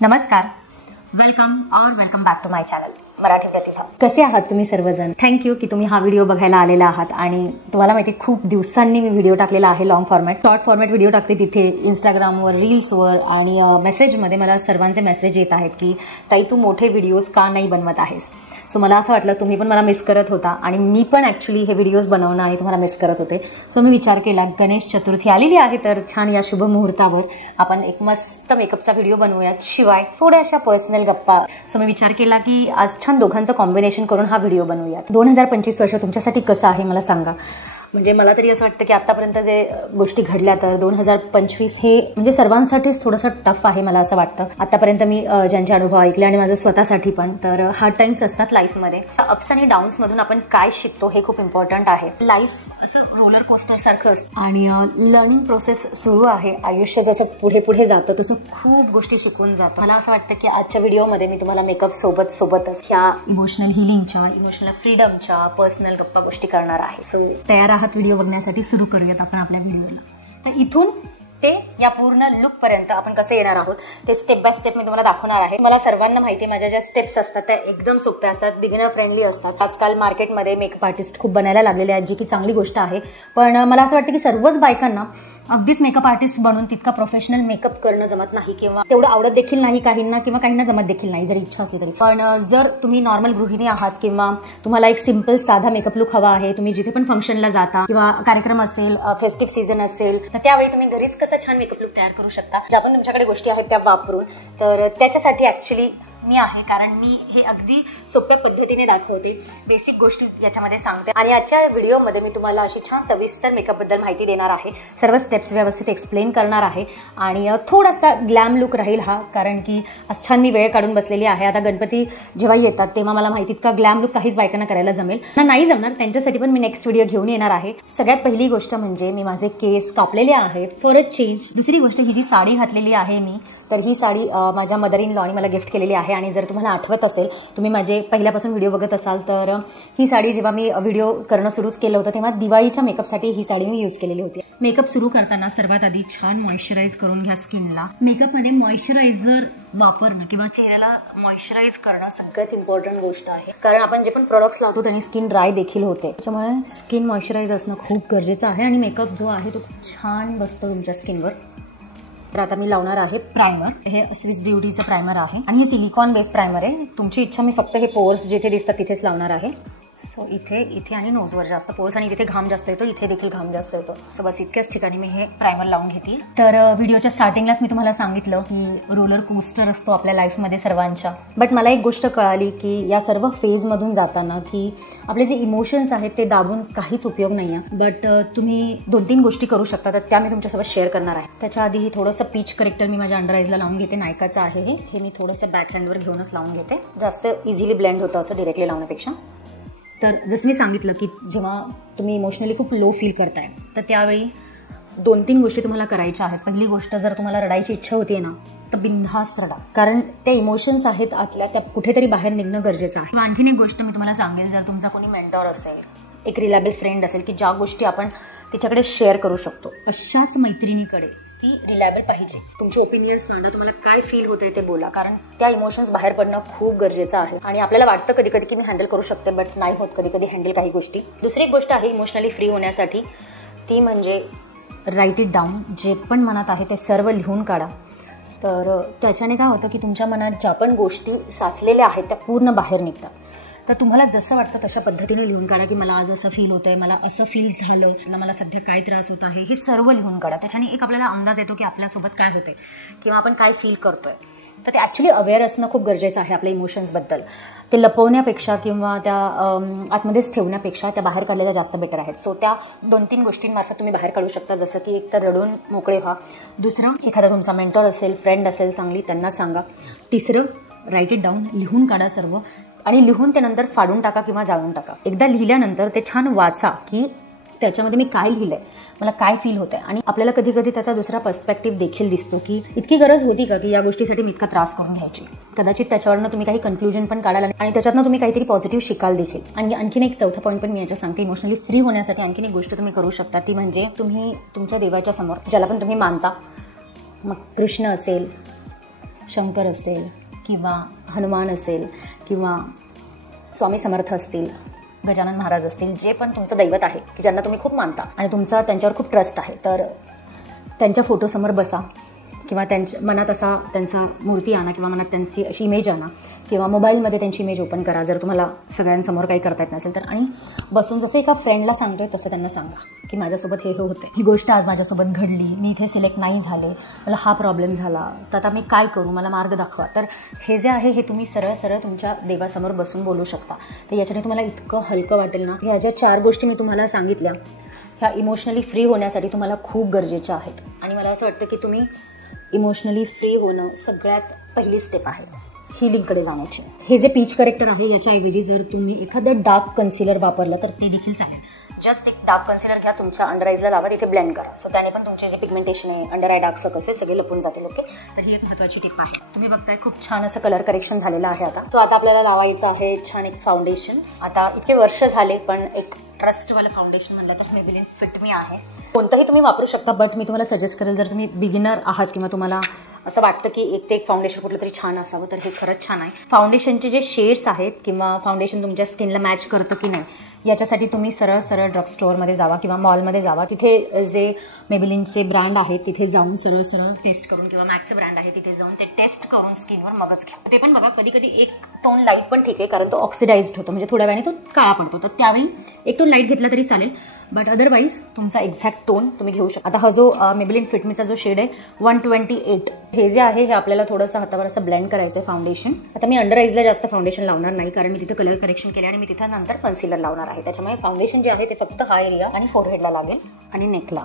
नमस्कार, welcome back to my channel Marathi Pratibha. कसे आहात तुम्ही सर्वजण? थँक्यू की तुम्ही हा व्हिडिओ बघायला आलेला आहात. आणि तुम्हाला माहिती खूप दिवसांनी मी व्हिडिओ टाकलेला आहे, long format. Short format video टाकते तिथे इंस्टाग्रामवर, रील्सवर आणि मेसेजमध्ये मला सर्वांचे मेसेज येत आहेत की ताई तू मोठे व्हिडिओज का नाही बनवत आहेस. सो मला असं वाटलं तुम्ही पण मला मिस करत होता आणि मी पण ॲक्च्युली हे व्हिडिओज बनवणं आणि तुम्हाला मिस करत होते. सो मी विचार केला गणेश चतुर्थी आलेली आहे तर छान या शुभ मुहूर्तावर आपण एक मस्त मेकअपचा व्हिडिओ बनवूयात, शिवाय थोड्याशा पर्सनल गप्पा. सो मी विचार केला की आज छान दोघांचं कॉम्बिनेशन करून हा व्हिडिओ बनवूयात. 2025 वर्ष तुमच्यासाठी कसं आहे मला सांगा. म्हणजे मला तरी असं वाटतं की आतापर्यंत जे गोष्टी घडल्या तर 2025 हे म्हणजे सर्वांसाठीच थोडंसं टफ आहे मला असं वाटतं. आतापर्यंत मी ज्यांचे अनुभव ऐकले आणि माझं स्वतःसाठी पण, तर हार्ड टाइम्स असतात लाईफमध्ये. अप्स आणि डाऊन्स मधून आपण काय शिकतो हे खूप इम्पॉर्टंट आहे. लाईफ असं रोलर कोस्टर सारखं असतं आणि लर्निंग प्रोसेस सुरू आहे. आयुष्य जसं पुढे पुढे जातं तसं खूप गोष्टी शिकून जातं. मला असं वाटतं की आजच्या व्हिडिओमध्ये मी तुम्हाला मेकअप सोबतच ह्या इमोशनल हिलिंगच्या, इमोशनल फ्रीडमच्या, पर्सनल गप्पा गोष्टी करणार आहे. सो तयार आहात व्हिडिओ बघण्यासाठी? सुरू करूयात आपण आपल्या व्हिडिओला. तर इथून ते या पूर्ण लुक पर्यंत आपण कसं येणार आहोत ते स्टेप बाय स्टेप मी तुम्हाला दाखवणार आहे. मला सर्वांना माहिती आहे माझ्या ज्या स्टेप्स असतात त्या एकदम सोप्या असतात, बिगिनर फ्रेंडली असतात. आजकाल मार्केटमध्ये मेकअप आर्टिस्ट खूप बनायला लागलेले आहेत, जी की चांगली गोष्ट आहे. पण मला असं वाटतं की सर्वच बायकांना अगदीच मेकअप आर्टिस्ट बनून तितका प्रोफेशनल मेकअप करणं जमत नाही किंवा तेवढं आवडत देखील नाही काहींना, किंवा काहींना जमत देखील नाही जरी इच्छा असली तरी. पण जर तुम्ही नॉर्मल गृहिणी आहात किंवा तुम्हाला एक सिंपल साधा मेकअप लुक हवा आहे, तुम्ही जिथे पण फंक्शनला जाता किंवा कार्यक्रम असेल, फेस्टिव्ह सीझन असेल, तर त्यावेळी तुम्ही घरीच कसं छान मेकअप लुक तयार करू शकता, ज्या पण तुमच्याकडे गोष्टी आहेत त्या वापरून, तर त्याच्यासाठी ऍक्च्युली मी आहे. कारण मी हे अगदी सोप्या पद्धतीने दाखवते, बेसिक गोष्टी याच्यामध्ये सांगते आणि आजच्या व्हिडिओमध्ये मी तुम्हाला अशी छान सविस्तर मेकअप बद्दल माहिती देणार आहे. सर्व स्टेप्स व्यवस्थित एक्सप्लेन करणार आहे आणि थोडासा ग्लॅम लुक राहील हा, कारण की आज छान मी वेळ काढून बसलेली आहे. आता गणपती जेव्हा येतात तेव्हा मला माहिती का ग्लॅम लुक काहीच बायकांना करायला जमेल नाही जमणार, त्यांच्यासाठी पण मी नेक्स्ट व्हिडिओ घेऊन येणार आहे. सगळ्यात पहिली गोष्ट म्हणजे मी माझे केस कापलेले आहेत फॉर अ चेंज. दुसरी गोष्ट, ही जी साडी घातलेली आहे मी, तर ही साडी माझ्या मदर इन लॉनी मला गिफ्ट केलेली आहे. आणि जर तुम्हाला आठवत असेल, तुम्ही माझे पहिल्यापासून व्हिडिओ बघत असाल, तर ही साडी जेव्हा मी व्हिडिओ करणं सुरूच केलं होतं तेव्हा दिवाळीच्या मेकअपसाठी ही साडी मी यूज केलेली होती. मेकअप सुरू करताना सर्वात आधी छान मॉइश्चराईज करून घ्या स्किनला. मेकअपमध्ये मॉइश्चरायझर वापरणं किंवा चेहऱ्याला मॉइश्चराईज करणं सगळ्यात इम्पॉर्टंट गोष्ट आहे. कारण आपण जे पण प्रोडक्ट्स लावतो त्यांनी स्किन ड्राय देखील होते, त्याच्यामुळे स्किन मॉइश्चराईज असणं खूप गरजेचं आहे. आणि मेकअप जो आहे तो खूप छान बसतो तुमच्या स्किनवर. तर आता मी लावणार आहे प्रायमर. हे स्विस ब्युटीचं प्रायमर आहे आणि हे सिलिकॉन बेस्ड प्रायमर आहे. तुमची इच्छा, मी फक्त हे पोर्स जिथे दिसतात तिथेच लावणार आहे. सो इथे आणि नोजवर जास्त पोर्स आणि तिथे घाम जास्त येतो, इथे देखील घाम जास्त येतो. सो बस इतक्याच ठिकाणी मी हे प्रायमर लावून घेते. तर व्हिडिओच्या स्टार्टिंगलाच मी तुम्हाला सांगितलं की रोलर कोस्टर असतो आपल्या लाईफमध्ये सर्वांच्या. बट मला एक गोष्ट कळाली की या सर्व फेजमधून जाताना की आपले जे इमोशन्स आहेत ते दाबून काहीच उपयोग नाही आहे. बट तुम्ही 2-3 गोष्टी करू शकता, तर त्या मी तुमच्यासोबत शेअर करणार आहे. त्याच्या आधी ही थोडंसं पीच करेक्टर मी माझ्या अंडर आईजला लावून घेते. नायकाचं आहे हे मी थोडंसं बॅक हँडवर घेऊनच लावून घेते. जास्त इझिली ब्लेंड होतं असं डिरेक्टली लावण्यापेक्षा. तर जसं मी सांगितलं की जेव्हा तुम्ही इमोशनली खूप लो फील करताय तर त्यावेळी 2-3 गोष्टी तुम्हाला करायच्या आहेत. पहिली गोष्ट, जर तुम्हाला रडायची इच्छा होतीये ना तर बिनधास्त रडा, कारण त्या इमोशन्स आहेत आतल्या, त्या कुठेतरी बाहेर निघणं गरजेचं आहे. आणखीन एक गोष्ट मी तुम्हाला सांगेल, जर तुमचा कोणी मेंटॉर असेल, एक रिलायबल फ्रेंड असेल की ज्या गोष्टी आपण तिच्याकडे शेअर करू शकतो, अशाच मैत्रिणीकडे ती रिलायबल पाहिजे. तुमचे ओपिनियन्स मांडा, तुम्हाला काय फील होतंय ते बोला, कारण त्या इमोशन्स बाहेर पडणं खूप गरजेचं आहे. आणि आपल्याला वाटतं कधी कधी की मी हँडल करू शकते, बट नाही होत कधी कधी हँडल काही गोष्टी. दुसरी एक गोष्ट आहे इमोशनली फ्री होण्यासाठी, ती म्हणजे राईट इट डाऊन. जे पण मनात आहे ते सर्व लिहून काढा. तर त्याच्याने काय होतं की तुमच्या मनात ज्या पण गोष्टी साचलेल्या आहेत त्या पूर्ण बाहेर निघतात. तर तुम्हाला जसं वाटतं तशा पद्धतीने लिहून काढा की मला आज असं फील होतंय, मला असं फील झालं, मला सध्या काय त्रास होत आहे, हे सर्व लिहून काढा. त्याच्याने एक आपल्याला अंदाज येतो की आपल्यासोबत काय होतंय किंवा आपण काय फील करतोय. तर ते ॲक्च्युली अवेअर असणं खूप गरजेचं आहे आपल्या इमोशन्सबद्दल. ते लपवण्यापेक्षा किंवा त्या आतमध्येच ठेवण्यापेक्षा त्या बाहेर काढलेल्या जास्त बेटर आहेत. सो त्या 2-3 गोष्टींमार्फत तुम्ही बाहेर काढू शकता. जसं की एक तर रडून मोकळे व्हा. दुसरं, एखादा तुमचा मेंटॉर असेल, फ्रेंड असेल चांगली, त्यांना सांगा. तिसरं, राईट इट डाऊन, लिहून काढा सर्व. आणि लिहून ते नंतर फाडून टाका किंवा जाळून टाका. एकदा लिहिल्यानंतर ते छान वाचा की त्याच्यामध्ये मी काय लिहिलंय, मला काय फील होतंय. आणि आपल्याला कधी कधी त्याचा दुसरा पर्स्पेक्टिव्ह देखील दिसतो की इतकी गरज होती का की या गोष्टीसाठी मी इतका त्रास करून घ्यायची. कदाचित त्याच्यावरनं तुम्ही काही कन्क्लुजन पण काढाल आणि त्याच्यातनं तुम्ही काहीतरी पॉझिटिव्ह शिकाल देखील. आणि आणखीन एक चौथा पॉईंट पण मी याच्या सांगते, इमोशनली फ्री होण्यासाठी आणखीन एक गोष्ट तुम्ही करू शकता, ती म्हणजे तुम्ही तुमच्या देवाच्या समोर, ज्याला पण तुम्ही मानता, मग कृष्ण असेल, शंकर असेल किंवा हनुमान असेल किंवा स्वामी समर्थ असतील, गजानन महाराज असतील, जे पण तुमचं दैवत आहे की ज्यांना तुम्ही खूप मानता आणि तुमचा त्यांच्यावर खूप ट्रस्ट आहे, तर त्यांच्या फोटोसमोर बसा किंवा त्यांच्या मनात असा त्यांचा मूर्ती आणा किंवा मनात त्यांची अशी इमेज आणा किंवा मोबाईलमध्ये त्यांची इमेज ओपन करा जर तुम्हाला सगळ्यांसमोर काही करता येत नसेल तर. आणि बसून जसं एका फ्रेंडला सांगतोय तसं त्यांना सांगा की माझ्यासोबत हे होते, ही गोष्ट आज माझ्यासोबत घडली, मी इथे सिलेक्ट नाही झाले, मला हा प्रॉब्लेम झाला, तर आता मी काय करू, मला मार्ग दाखवा. तर हे जे आहे हे तुम्ही सरळ सरळ तुमच्या देवासमोर बसून बोलू शकता. तर याच्याने तुम्हाला इतकं हलकं वाटेल ना. ह्या ज्या 4 गोष्टी मी तुम्हाला सांगितल्या ह्या इमोशनली फ्री होण्यासाठी तुम्हाला खूप गरजेच्या आहेत. आणि मला असं वाटतं की तुम्ही इमोशनली फ्री होणं सगळ्यात पहिली स्टेप आहे हिलिंगकडे जाण्याची. हे जे पीच करेक्टर आहे याच्याऐवजी जर तुम्ही एखादं डार्क कन्सिलर वापरलं तर ते देखील चालेल. जस्ट एक डार्क कन्सिलर घ्या, तुमच्या अंडर आईजला लावा, तिथे ब्लेंड करा. सो त्याने पण तुमचे जे पिगमेंटेशन आहे, अंडर आय डार्क सर्कल्स आहे, सगळे लपून जातील. ओके, तर ही एक महत्त्वाची टिप आहे. तुम्ही बघताय खूप छान असं कलर करेक्शन झालेलं आहे आता. सो आता आपल्याला लावायचं आहे छान एक फाउंडेशन. आता इतके वर्ष झाले पण एक ट्रस्टवालं फाउंडेशन म्हणलं तर मेबेलिन फिट मी आहे. कोणतंही तुम्ही वापरू शकता, बट मी तुम्हाला सजेस्ट करेल जर तुम्ही बिगिनर आहात किंवा तुम्हाला असं वाटतं की एक ते एक फाउंडेशन कुठलं तरी छान असावं तर हे खरंच छान आहे. फाउंडेशनचे जे शेड्स आहेत किंवा फाउंडेशन तुमच्या स्किनला मॅच करतं की नाही याच्यासाठी तुम्ही सरळ सरळ ड्रग स्टोअरमध्ये जावा किंवा मॉलमध्ये जावा. तिथे जे मेबेलिनचे ब्रँड आहेत तिथे जाऊन सरळ सरळ टेस्ट करून किंवा मॅक्सचे ब्रँड आहे तिथे जाऊन ते टेस्ट करून स्किनवर मगच घ्या. ते पण बघा, कधी कधी एक टोन लाईट पण ठीक आहे कारण तो ऑक्सिडाइज्ड होतो, म्हणजे थोड्या वेळाने तो काळा पडतो, तर त्यावेळी एक टोन लाईट घेतला तरी चालेल. बट अदरवाईज तुमचा एक्झॅक्ट टोन तुम्ही घेऊ शकता. आता हा जो मेबेलिन फिटमीचा जो शेड आहे 128, हे जे आहे हे आपल्याला थोडंसं हातावर असं ब्लेंड करायचं आहे फाउंडेशन. आता मी अंडर आईजला जास्त फाउंडेशन लावणार नाही कारण मी तिथे कलर करेक्शन केले आणि मी तिथं नंतर कन्सिलर लावणार आहे. त्याच्यामुळे फाउंडेशन जे आहे ते फक्त हा एरिया आणि फोरहेडला लागेल आणि नेकला.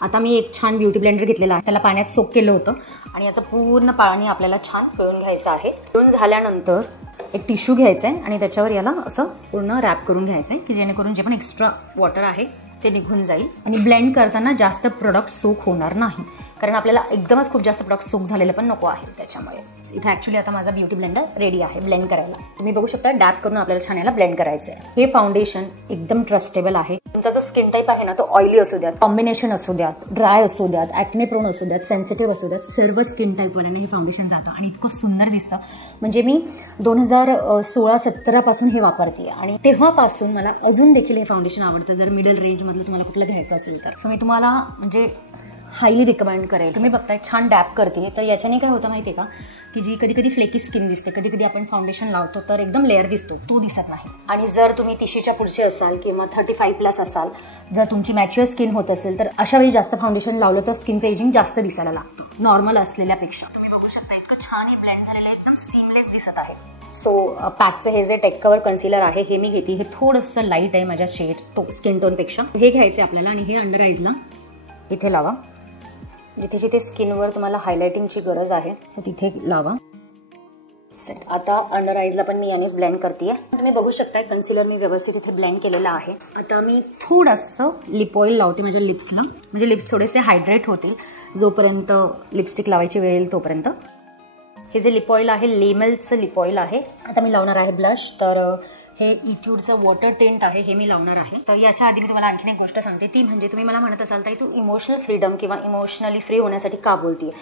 आता मी एक छान ब्युटी ब्लेंडर घेतलेला आहे, त्याला पाण्यात सोक केलं होतं आणि याचं पूर्ण पाणी आपल्याला छान पिळून घ्यायचं आहे. पिळून झाल्यानंतर एक टिश्यू घ्यायचा आहे आणि त्याच्यावर याला असं पूर्ण रॅप करून घ्यायचं आहे की जेणेकरून जे पण एक्स्ट्रा वॉटर आहे ते निघून जाईल. आणि ब्लेंड करताना जास्त प्रोडक्ट सोक होणार नाही कारण आपल्याला एकदमच खूप जास्त प्रोडक्ट सोक झालेलं पण नको आहे. त्याच्यामुळे इथे ऍक्च्युली आता माझा ब्युटी ब्लेंडर रेडी आहे ब्लेंड करायला. तुम्ही बघू शकता डॅप करून आपल्याला छान याला ब्लेंड करायचं आहे. हे फाउंडेशन एकदम ट्रस्टेबल आहे. तुमचा जो स्किन टाईप आहे ना तो ऑइली असू द्यात, कॉम्बिनेशन असू द्यात, ड्राय असू द्यात, ऍक्ने प्रोन असू द्यात, सेन्सिटिव्ह असू द्यात, सर्व स्किन टाईपवाल्यांना हे फाउंडेशन जातं आणि इतकं सुंदर दिसतं. म्हणजे मी 2016-17 पासून हे वापरते आणि तेव्हापासून मला अजून देखील हे फाउंडेशन आवडतं. जर मिडल रेंज मधलं तुम्हाला कुठलं घ्यायचं असेल तर मी तुम्हाला म्हणजे हायली रिकमेंड करेल. तुम्ही बघताय छान डॅप करते, तर याच्याने काय होतं माहितीये का की जी कधी कधी फ्लेकी स्किन दिसते, कधी कधी आपण फाउंडेशन लावतो तर एकदम लेअर दिसतो, तो दिसत नाही. आणि जर तुम्ही 30च्या पुढचे असाल किंवा 35+ असाल, जर तुमची मॅच्युअर स्किन होत असेल तर अशा वेळी जास्त फाउंडेशन लावलं तर स्किनचं एजिंग जास्त दिसायला लागतं नॉर्मल असलेल्यापेक्षा. तुम्ही बघू शकता इतकं छान हे ब्लेंड झालेलं आहे, एकदम सीमलेस दिसत आहे. सो पॅकचं हे जे टेक कवर कन्सिलर आहे हे मी घेते. हे थोडंसं लाईट आहे माझ्या शेड तो स्किन टोनपेक्षा. हे घ्यायचं आपल्याला आणि हे अंडर आईजला इथे लावा. जिथे जिथे स्किनवर तुम्हाला हायलायटिंगची गरज आहे सो तिथे लावा. आता अंडर आईजला पण मी यानेच ब्लेंड करते. तुम्ही बघू शकताय कन्सिलर मी व्यवस्थित इथे ब्लेंड केलेलं आहे. आता मी थोडंसं लिप ऑइल लावते माझ्या लिप्सला, म्हणजे लिप्स थोडेसे हायड्रेट होतील जोपर्यंत लिपस्टिक लावायची वेळ येईल तोपर्यंत. हे जे लिप ऑइल आहे लेमलचं लिप ऑइल आहे. आता मी लावणार आहे ब्लश. तर हे इट्यूडचं वॉटर टेंट आहे हे मी लावणार आहे. तर याच्या आधी मी तुम्हाला आणखीन एक गोष्ट सांगते, ती म्हणजे तुम्ही मला म्हणत असाल तर तू इमोशनल फ्रीडम किंवा इमोशनली फ्री होण्यासाठी का बोलतीये.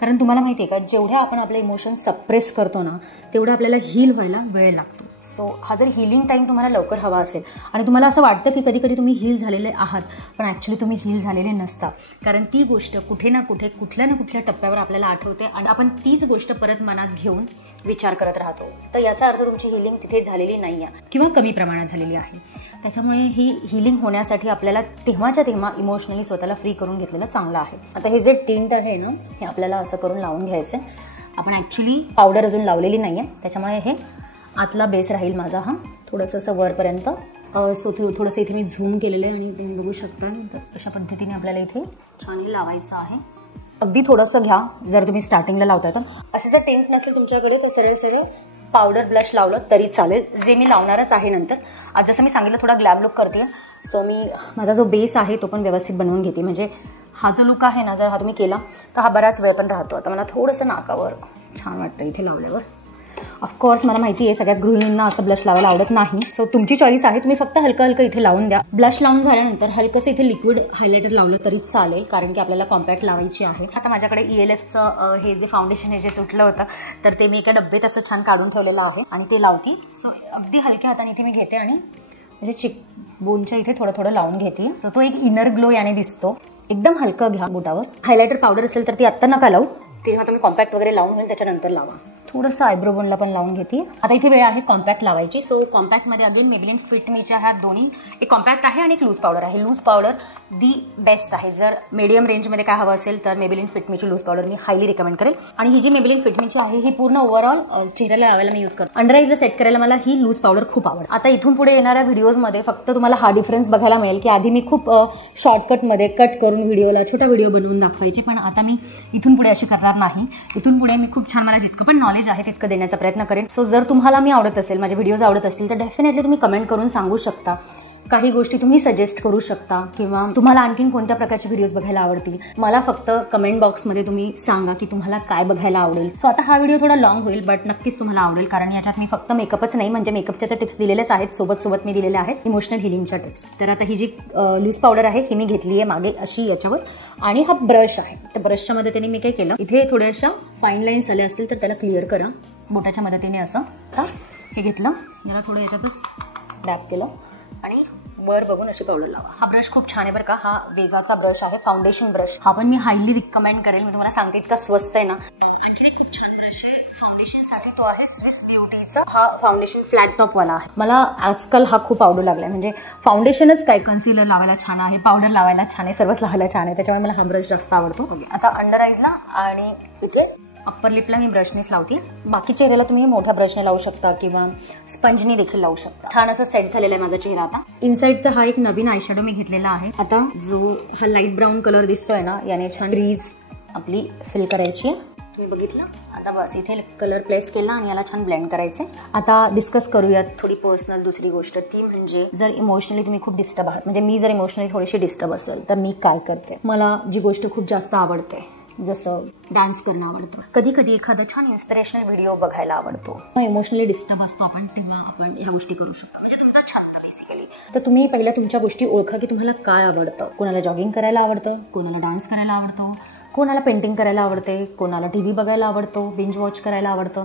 कारण तुम्हाला माहिती आहे का जेवढ्या आपण आपले इमोशन सप्रेस करतो ना तेवढं आपल्याला हील व्हायला वेळ लागतो. सो हा जर हिलिंग टाईम तुम्हाला लवकर हवा असेल आणि तुम्हाला असं वाटतं की कधी कधी तुम्ही हील झालेले आहात पण ॲक्च्युली तुम्ही हील झालेले नसता, कारण ती गोष्ट कुठे ना कुठे कुठल्या ना कुठल्या टप्प्यावर आपल्याला आठवते आणि आपण तीच गोष्ट परत मनात घेऊन विचार करत राहतो. तर याचा अर्थ तुमची हिलिंग तिथे झालेली नाही आहे किंवा कमी प्रमाणात झालेली आहे. त्याच्यामुळे ही हिलिंग होण्यासाठी आपल्याला तेव्हाच्या तेव्हा इमोशनली स्वतःला फ्री करून घेतलेलं चांगलं आहे. आता हे जे टिंट आहे ना हे आपल्याला असं करून लावून घ्यायचं. आपण ॲक्च्युली पावडर अजून लावलेली नाही आहे त्याच्यामुळे हे आतला बेस राहील माझा हा थोडंसं असं वरपर्यंत. सो थोडंसं इथे मी झूम केलेलं आहे आणि तुम्ही बघू शकता तर अशा पद्धतीने आपल्याला इथे छान हे लावायचं आहे. अगदी थोडंसं घ्या जर तुम्ही स्टार्टिंगला लावताय तर. असं जर टिंट नसेल तुमच्याकडे तर सरळ सरळ पावडर ब्लश लावलं तरी चालेल, जे मी लावणारच आहे नंतर. आज जसं मी सांगितलं थोडा ग्लॅम लुक करते. सो मी माझा जो बेस आहे तो पण व्यवस्थित बनवून घेते, म्हणजे हा जो लुक आहे ना जर हा तुम्ही केला तर हा बराच वेळ पण राहतो. आता मला थोडंसं नाकावर छान वाटतं इथे लावल्यावर. ऑफकोर्स मला माहिती आहे सगळ्याच गृहिणींना असं ब्लश लावायला आवडत नाही, सो तुमची चॉईस आहे, तुम्ही फक्त हलकं हलकं इथे लावून द्या. ब्लश लावून झाल्यानंतर हलकंसं इथे लिक्विड हायलायटर लावलं तरी चालेल, कारण की आपल्याला कॉम्पॅक्ट लावायची आहे. आता माझ्याकडे ELFचं हे जे फाउंडेशन आहे जे तुटलं होतं तर ते मी एका डब्यात असं छान काढून ठेवलेलं आहे आणि ते लावती. सो अगदी हलक्या हाताने इथे मी घेते आणि म्हणजे चिकबोनच्या इथे थोडं थोडं लावून घेते. तर तो एक इनर ग्लो याने दिसतो. एकदम हलकं घ्या बोटावर. हायलायटर पावडर असेल तर ती आत्ता नका लावू, तेव्हा तुम्ही कॉम्पॅक्ट वगैरे लावून होईल त्याच्यानंतर लावा. थोडंसं आयब्रो बोनला पण लावून घेते. आता इथे वेळ आहे कॉम्पॅक्ट लावायची. सो कॉम्पॅक्टमध्ये अगेन मेबेलिन फिट मीच्या ह्या दोन्ही, एक कॉम्पॅक्ट आहे आणि एक लूज पावडर आहे. लूज पावडर दी बेस्ट आहे. जर मीडियम रेंजमध्ये काय हवं असेल तर मेबेलिन फिट मीची लूज पावडर मी हायली रिकमेंड करेल. आणि ही जी मेबेलिन फिट मीची आहे ही पूर्ण ओव्हरऑल चेहऱ्याला लावायला मी यूज करतो. अंडर आईजला सेट करायला मला ही लूज पावडर खूप आवडते. आता इथून पुढे येणाऱ्या व्हिडिओजमध्ये फक्त तुम्हाला हा डिफरन्स बघायला मिळेल की आधी मी खूप शॉर्टकटमध्ये कट करून व्हिडिओला छोटा व्हिडिओ बनवून दाखवायची, पण आता मी इथून पुढे अशी करणार नाही. इथून पुढे मी खूप छान, मला जितकं पण नॉलेज आहे तितकं देण्याचा प्रयत्न करेन. सो जर तुम्हाला मी आवडत असेल, माझे व्हिडिओज आवडत असतील तर डेफिनेटली तुम्ही कमेंट करून सांगू शकता. काही गोष्टी तुम्ही सजेस्ट करू शकता किंवा तुम्हाला आणखीन कोणत्या प्रकारचे व्हिडिओज बघायला आवडतील. मला फक्त कमेंट बॉक्समध्ये तुम्ही सांगा की तुम्हाला काय बघायला आवडेल. सो आता हा व्हिडिओ थोडा लॉंग होईल बट नक्कीच तुम्हाला आवडेल, कारण याच्यात मी फक्त मेकअपच नाही, म्हणजे मेकअपच्या तर टिप्स दिलेलेच आहेत, सोबत मी दिलेल्या आहेत इमोशनल हिलिंगच्या टिप्स. तर आता ही जी लूज पावडर आहे ही मी घेतली आहे मागे अशी याच्यावर, आणि हा ब्रश आहे. तर ब्रशच्या मदतीने मी काय केलं, इथे थोड्याशा फाईन लाईन्स आल्या असतील तर त्याला क्लिअर करा बोटाच्या मदतीने असं. आता हे घेतलं, याला थोडं याच्यातच डॅप केलं आणि वर बघून अशी पावडर लावा. हा ब्रश खूप छान आहे बरं का. हा वेगाचा ब्रश आहे, फाउंडेशन ब्रश. हा पण मी हायली रिकमेंड करेल. मी तुम्हाला सांगते इतका स्वस्त आहे ना. आणखी एक खूप छान ब्रश आहे फाउंडेशनसाठी, तो आहे स्विस ब्युटीचा. हा फाउंडेशन फ्लॅट टॉप वाला आहे. मला आजकाल हा खूप आवडू लागलाय. म्हणजे फाउंडेशनच काय, कन्सिलर लावायला छान आहे, पावडर लावायला छान आहे, सर्वच लावायला छान आहे, त्याच्यामुळे मला हा ब्रश जास्त आवडतो. आता अंडर आईजला आणि इथे अप्पर लिपला मी ब्रशनेच लावते. बाकी चेहऱ्याला तुम्ही मोठ्या ब्रशने लावू शकता किंवा स्पंजने देखील लावू शकता. छान असं सेट झालेला आहे माझा चेहरा. आता इनसाइडचा हा एक नवीन आयशॅडो मी घेतलेला आहे. आता जो हा लाईट ब्राऊन कलर दिसतोय ना, याने छान क्रीज आपली फिल करायची. तुम्ही बघितलं. आता बस इथे कलर प्लेस केला आणि याला छान ब्लेंड करायचे. आता डिस्कस करूयात थोडी पर्सनल दुसरी गोष्ट, ती म्हणजे जर इमोशनली तुम्ही खूप डिस्टर्ब आहात, म्हणजे मी जर इमोशनली थोडीशी डिस्टर्ब असेल तर मी काय करते. मला जी गोष्ट खूप जास्त आवडते, जसं डान्स करणं आवडतं, कधी कधी एखादा छान इन्स्पिरेशनल व्हिडिओ बघायला आवडतो. इमोशनली डिस्टर्ब असतो आपण, तेव्हा आपण ह्या गोष्टी करू शकतो. म्हणजे तुमचा छंद बेसिकली. तर तुम्ही पहिल्या तुमच्या गोष्टी ओळखा की तुम्हाला काय आवडतं. कोणाला जॉगिंग करायला आवडतं, कोणाला डान्स करायला आवडतो, कोणाला पेंटिंग करायला आवडते, कोणाला TV बघायला आवडतो, बिंज वॉच करायला आवडतं,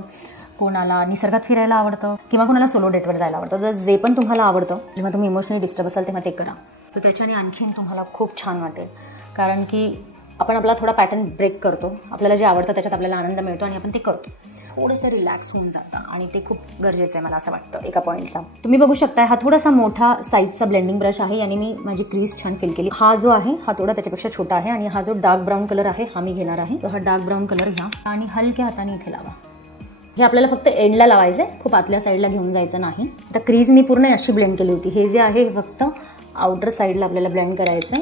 कोणाला निसर्गात फिरायला आवडतं किंवा कोणाला सोलो डेटवर जायला आवडतं. जर जे पण तुम्हाला आवडतं, जेव्हा तुम्ही इमोशनली डिस्टर्ब असाल तेव्हा ते करा. तर त्याच्याने आणखीन तुम्हाला खूप छान वाटेल, कारण की आपण आपला थोडा पॅटर्न ब्रेक करतो. आपल्याला जे आवडतं त्याच्यात आपल्याला आनंद मिळतो आणि आपण ते करतो. थोडंसं रिलॅक्स होऊन जातं आणि ते खूप गरजेचं आहे मला असं वाटतं एका पॉईंटला. तुम्ही बघू शकता हा थोडासा मोठा साईजचा ब्लेंडिंग ब्रश आहे, याने मी माझी क्रीज छान फिल केली. हा जो आहे हा थोडा त्याच्यापेक्षा छोटा आहे आणि हा जो डार्क ब्राऊन कलर आहे हा मी घेणार आहे. तर हा डार्क ब्राऊन कलर घ्या आणि हलक्या हाताने इथे लावा. हे आपल्याला फक्त एंडला लावायचं आहे, खूप आतल्या साईडला घेऊन जायचं नाही. आता क्रीज मी पूर्ण अशी ब्लेंड केली होती. हे जे आहे फक्त आउटर साईडला आपल्याला ब्लेंड करायचं.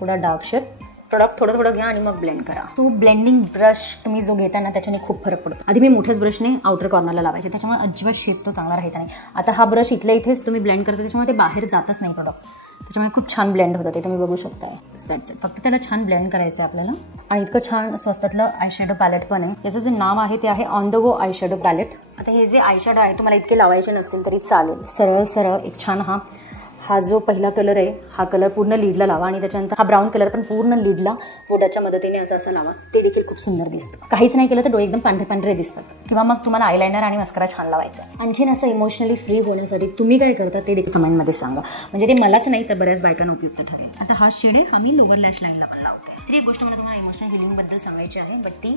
थोडा डार्क शेड प्रोडक्ट थोडं थोडं घ्या आणि मग ब्लेंड करा. तो ब्लेंडिंग ब्रश तुम्ही जो घेता ना त्याच्याने खूप फरक पडतो. आधी मी मोठ्याच ब्रशने आउटर कॉर्नरला लावायचे, त्याच्यामुळे अजिबात शेड तो चांगला राहायचा नाही. आता हा ब्रश इथल्या इथेच तुम्ही ब्लेंड करता, त्याच्यामुळे ते बाहेर जातच नाही प्रोडक्ट, त्याच्यामुळे खूप छान ब्लेंड होतं. ते तुम्ही बघू शकताय. फक्त त्याला छान ब्लेंड करायचं आहे आपल्याला. आणि इतकं छान स्वस्तातलं आयशॅडो पॅलेट पण आहे. याचं जे नाव आहे ते आहे on the go eyeshadow palette. आता हे जे आयशॅडो आहे तुम्हाला इतके लावायचे नसतील तरी चालेल. सरळ सरळ एक छान हा जो पहिला कलर आहे हा कलर पूर्ण लीडला लावा आणि त्याच्यानंतर हा ब्राऊन कलर पण पूर्ण लीडला बोटाच्या मदतीने असं लावा. ते देखील खूप सुंदर दिसतं. काहीच नाही केलं तर डोळे एकदम पांढरे पांढरे दिसतात. किंवा मग तुम्हाला आयलायनर आणि मस्करा छान लावायचा. आणखीन असं इमोशनली फ्री होण्यासाठी तुम्ही काय करता ते देखील कमेंटमध्ये सांगा. म्हणजे ते मलाच नाही तर बऱ्याच बायकांना उपयुक्त ठरेल. आता हा शेड आहे हा मी लोअर लॅश लाईनला पण लावते. दुसरी गोष्ट मला तुम्हाला इमोशनल हिलिंगबद्दल सांगायची आहे, बट ती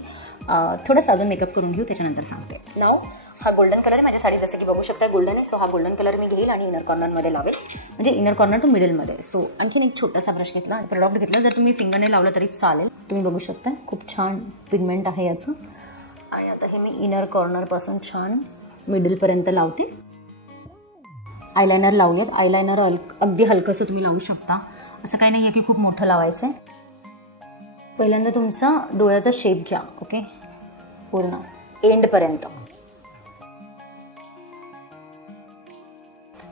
थोडंसं अजून मेकअप करून घेऊ त्याच्यानंतर सांगते. नाव हा गोल्डन कलर आहे माझ्या साडी, जसं की बघू शकता गोल्डन आहे. सो हा गोल्डन कलर मी घेईल आणि इनर कॉर्नरमध्ये लावेल, म्हणजे इनर कॉर्नर टू मिडलमध्ये. सो आणखीन एक छोटासा ब्रश घेतला आणि प्रोडक्ट घेतलं. जर तुम्ही फिंगरने लावलं तरी चालेल. तुम्ही बघू शकता खूप छान पिगमेंट आहे याचं. आणि आता हे मी इनर कॉर्नरपासून छान मिडलपर्यंत लावते. आयलायनर लावूयात. आयलायनर अगदी हलकंसं तुम्ही लावू शकता, असं काही नाही आहे की खूप मोठं लावायचं आहे. पहिल्यांदा तुमचा डोळ्याचा शेप घ्या. ओके, पूर्ण एंडपर्यंत.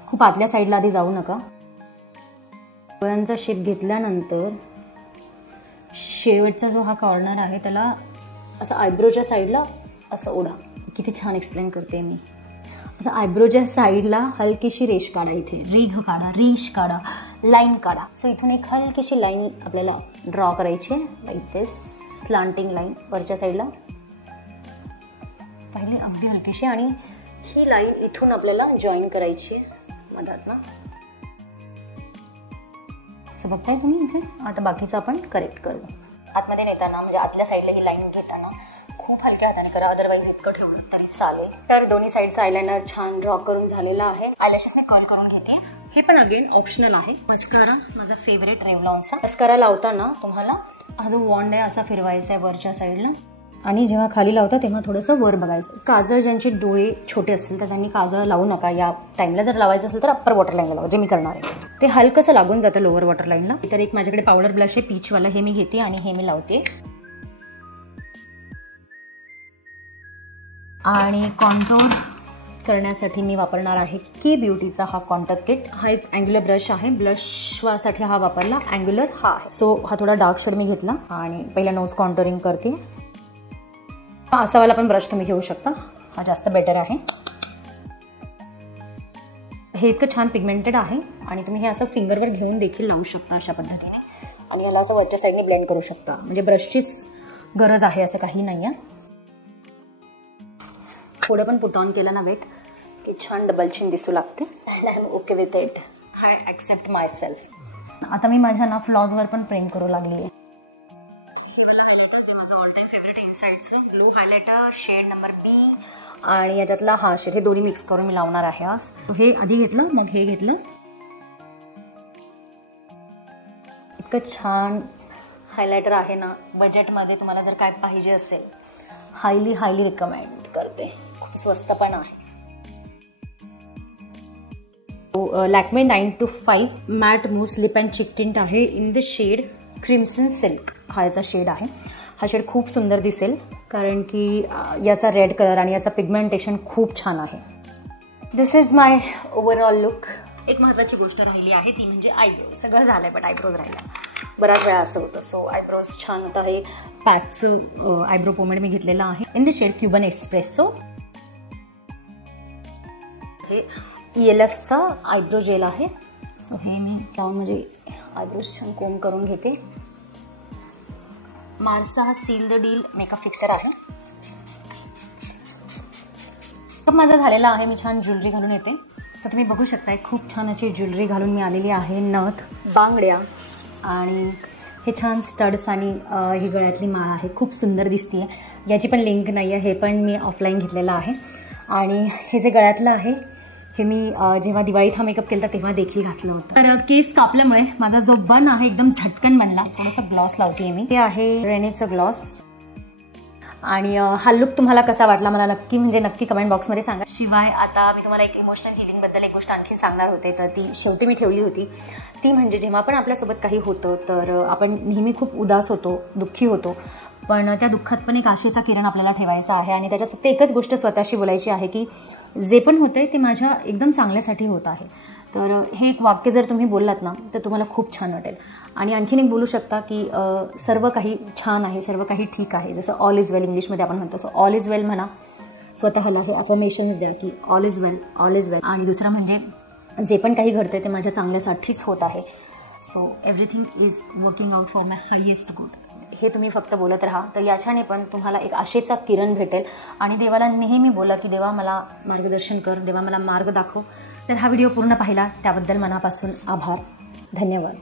खूप आतल्या साईडला आधी जाऊ नका. डोळ्यांचा शेप घेतल्यानंतर शेवटचा जो हा कॉर्नर आहे त्याला असं आयब्रोच्या साईडला असं ओढा. किती छान एक्सप्लेन करते मी. असं आयब्रोच्या साईडला हलकीशी रेष काढा, इथे रेघ काढा, रेष काढा, लाईन काढा. सो इथून एक हलकीशी लाईन आपल्याला ड्रॉ करायची आहे, लाईक दिस, स्लांटिंग लाईन वरच्या साईडला पहिले अगदी हलकीशी, आणि ही लाईन इथून आपल्याला जॉईन करायची आहे मधात ना. सो बघताय तुम्ही इथे. आता बाकीचं आपण करेक्ट करू. आतमध्ये नेताना म्हणजे आतल्या साईडला ही लाईन घेताना खूप हलक्या हाताने करा, अदरवाईज इतकं ठेवलं तरी चालेल. तर दोन्ही साईडचा आयलाइनर छान ड्रॉ करून झालेला आहे. आयलॅशेसने कर्ल करून घेते. हे पण अगेन ऑप्शनल आहे. मस्कारा माझा फेवरेट रेव्हलॉनचा. मस्कारा लावताना तुम्हाला हा जो वॉन्ड आहे असा फिरवायचा आहे वरच्या साईडला, आणि जेव्हा खाली लावता तेव्हा थोडंसं वर बघायचं. काजळ ज्यांचे डोळे छोटे असतील तर त्यांनी काजळ लावू नका या टाइमला. जर लावायचं असेल तर अप्पर वॉटर लाईनला लावा, जे मी करणार आहे. ते हलकंसं लागून जातं लोअर वॉटर लाईनला. तर एक माझ्याकडे पावडर ब्लश आहे पीचवाला, हे मी घेते आणि हे मी लावते. आणि कॉन्टोर करण्यासाठी मी वापरणार आहे की ब्युटीचा हा कॉन्टोर किट. हा एक अँग्युलर ब्रश आहे. ब्लशसाठी हा वापरला, अँग्युलर हा आहे. सो हा थोडा डार्क शेड मी घेतला आणि पहिला नोज कॉन्टोरिंग करते. असा वाला पण ब्रश तुम्ही घेऊ शकता, हा जास्त बेटर आहे. हे इतकं छान पिगमेंटेड आहे आणि तुम्ही हे असं फिंगरवर घेऊन देखील लावू शकता अशा पद्धतीने, आणि ह्याला असं वरच्या साईडने ब्लेंड करू शकता. म्हणजे ब्रशचीच गरज आहे असं काही नाही आहे. थोडं पण पुट ऑन केलं ना वेट की छान डबल चिन दिसू लागते. And I am okay with it. I accept myself. आता मी माझ्या ना फ्लॉजवर पण प्रिंट करू लागली आहे. Blue highlighter shade number B आणि याच्यातला हा शेड, हे दोन्ही मिक्स करून मी लावणार आहे आज. हे आधी घेतलं मग हे घेतलं. इतकं छान हायलायटर आहे ना, बजेटमध्ये तुम्हाला जर काय पाहिजे असेल हायली रिकमेंड करते. खूप स्वस्त पण आहे. Lakme 9 to 5 matte mousse lip and cheek tint आहे in the shade crimson silk. हा याचा शेड आहे. हा शेड खूप सुंदर दिसेल कारण की याचा रेड कलर आणि याचा पिगमेंटेशन खूप छान आहे. दिस इज माय ओव्हरऑल लुक. एक महत्त्वाची गोष्ट राहिली आहे ती म्हणजे आयब्रोज. सगळं झालंय बट आयब्रोज राहिला. बऱ्याच वेळा असं होतं. सो आयब्रोज छान होतं. हे पॅकचं आयब्रो पोमेड मी घेतलेलं आहे in the shade Cuban espresso. हे ELFचा आयब्रो जेल आहे. सो हे मी लावून म्हणजे आयब्रोज छान कोम करून घेते. मार्सा हा seal the deal makeup fixer आहे. मेकअप माझा झालेला आहे. मी छान ज्वेलरी घालून येते. तर तुम्ही बघू शकताय खूप छान अशी ज्वेलरी घालून मी आलेली आहे. नथ, बांगड्या आणि हे छान स्टड्स आणि ही गळ्यातली माळ आहे. खूप सुंदर दिसते. याची पण लिंक नाही आहे. हे पण मी ऑफलाईन घेतलेलं आहे. आणि हे जे गळ्यातलं आहे हे मी जेव्हा दिवाळीत हा मेकअप केला तेव्हा देखील घातलं होतं. तर केस कापल्यामुळे माझा जो बन आहे एकदम झटकन बनला. थोडंसं ग्लॉस लावते मी. हे आहे रेनेचं ग्लॉस. आणि हा लुक तुम्हाला कसा वाटला मला नक्की कमेंट बॉक्समध्ये सांगा. शिवाय आता मी तुम्हाला एक इमोशनल हिलिंगबद्दल एक गोष्ट आणखी सांगणार होते, तर ती शेवटी मी ठेवली होती. ती म्हणजे जेव्हा पण आपल्यासोबत काही होतं तर आपण नेहमी खूप उदास होतो, दुःखी होतो, पण त्या दुःखात पण एक आशेचा किरण आपल्याला ठेवायचा आहे. आणि त्याच्यात फक्त एकच गोष्ट स्वतःशी बोलायची आहे की जे पण होतंय ते माझ्या एकदम चांगल्यासाठी होत आहे. तर हे एक वाक्य जर तुम्ही बोललात ना तर तुम्हाला खूप छान वाटेल. आणि आणखीन एक बोलू शकता की सर्व काही छान आहे, सर्व काही ठीक आहे. जसं ऑल इज वेल इंग्लिशमध्ये आपण म्हणतो. सो ऑल इज वेल म्हणा स्वतःला. हे अफर्मेशन्स द्या की all is well, all is well. आणि दुसरं म्हणजे जे पण काही घडतंय ते माझ्या चांगल्यासाठीच होत आहे. So everything is working out for my highest good. हे तुम्ही फक्त बोलत राहा. तर याच्याने पण तुम्हाला एक आशेचा किरण भेटेल. आणि देवाला नेहमी बोला की देवा मला मार्गदर्शन कर, देवा मला मार्ग दाखव. तर हा व्हिडिओ पूर्ण पाहिला त्याबद्दल मनापासून आभार. धन्यवाद.